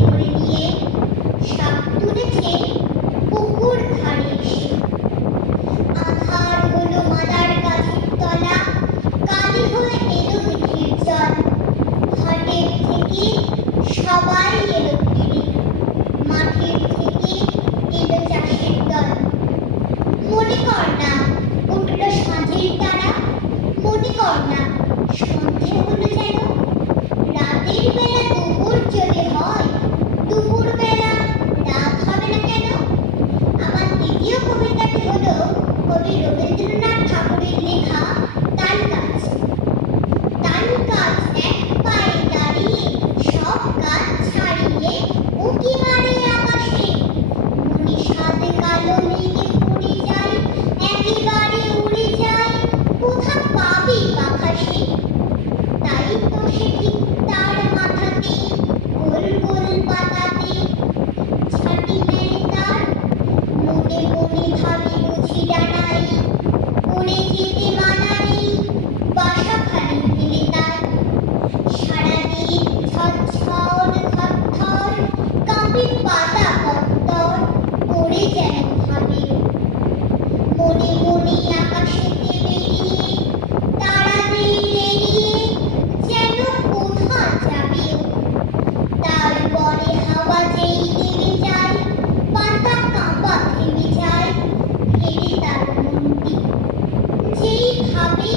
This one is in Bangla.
ধরে নিয়ে সাপ তুলেছে পুকুর ধারে এসে। আধার হলো মাদার গাছের তলা, কালি হয়ে এলো দিঘির জল। ঘাটের থেকে সবাই এলো ফিরে, মাঠের থেকে এলো চাষের দল। মনে কর না উঠল সাঁঝের তারা, মনে কর না সন্ধে হলো যেন। রাতের বেলা দুপুর যদি হয়, দুপুর বেলা রাত হবে না কেন? আমার দ্বিতীয় কবিতাটি হলো কবি রবীন্দ্রনাথ ঠাকুরের লেখা তাল গাছ। তাল গাছ এক পায়ে দাঁড়িয়ে সব গাছ ছাড়িয়ে উঁকি মারে আকাশে। মনে সাত কালো মেঘে পড়ে যায়, একেবারে উড়ে যায়, কোথা পাবে বাতাসে। তাই তো সে ঠিক তার মাথাতে গোল গোল পাতাতে ছাতি মেলে তার। মনে মনে ভাবে বুঝি ডানাই, উড়ে যেতে মানা নেই, বাসা খালি মেলে তার। সারাদিন ঝরঝর থরথর কাঁপে পাতা কত্তর, করে যেন ভাবে। মনে মনে আকাশেতে বেরিয়ে তারাদের এড়িয়ে যেন কোথা যাবে। তারপরে হাওয়া যেই নেমে যায়, পাতা কাঁপা থেমে যায়, ফেরে তার মনটি। যেই ভাবে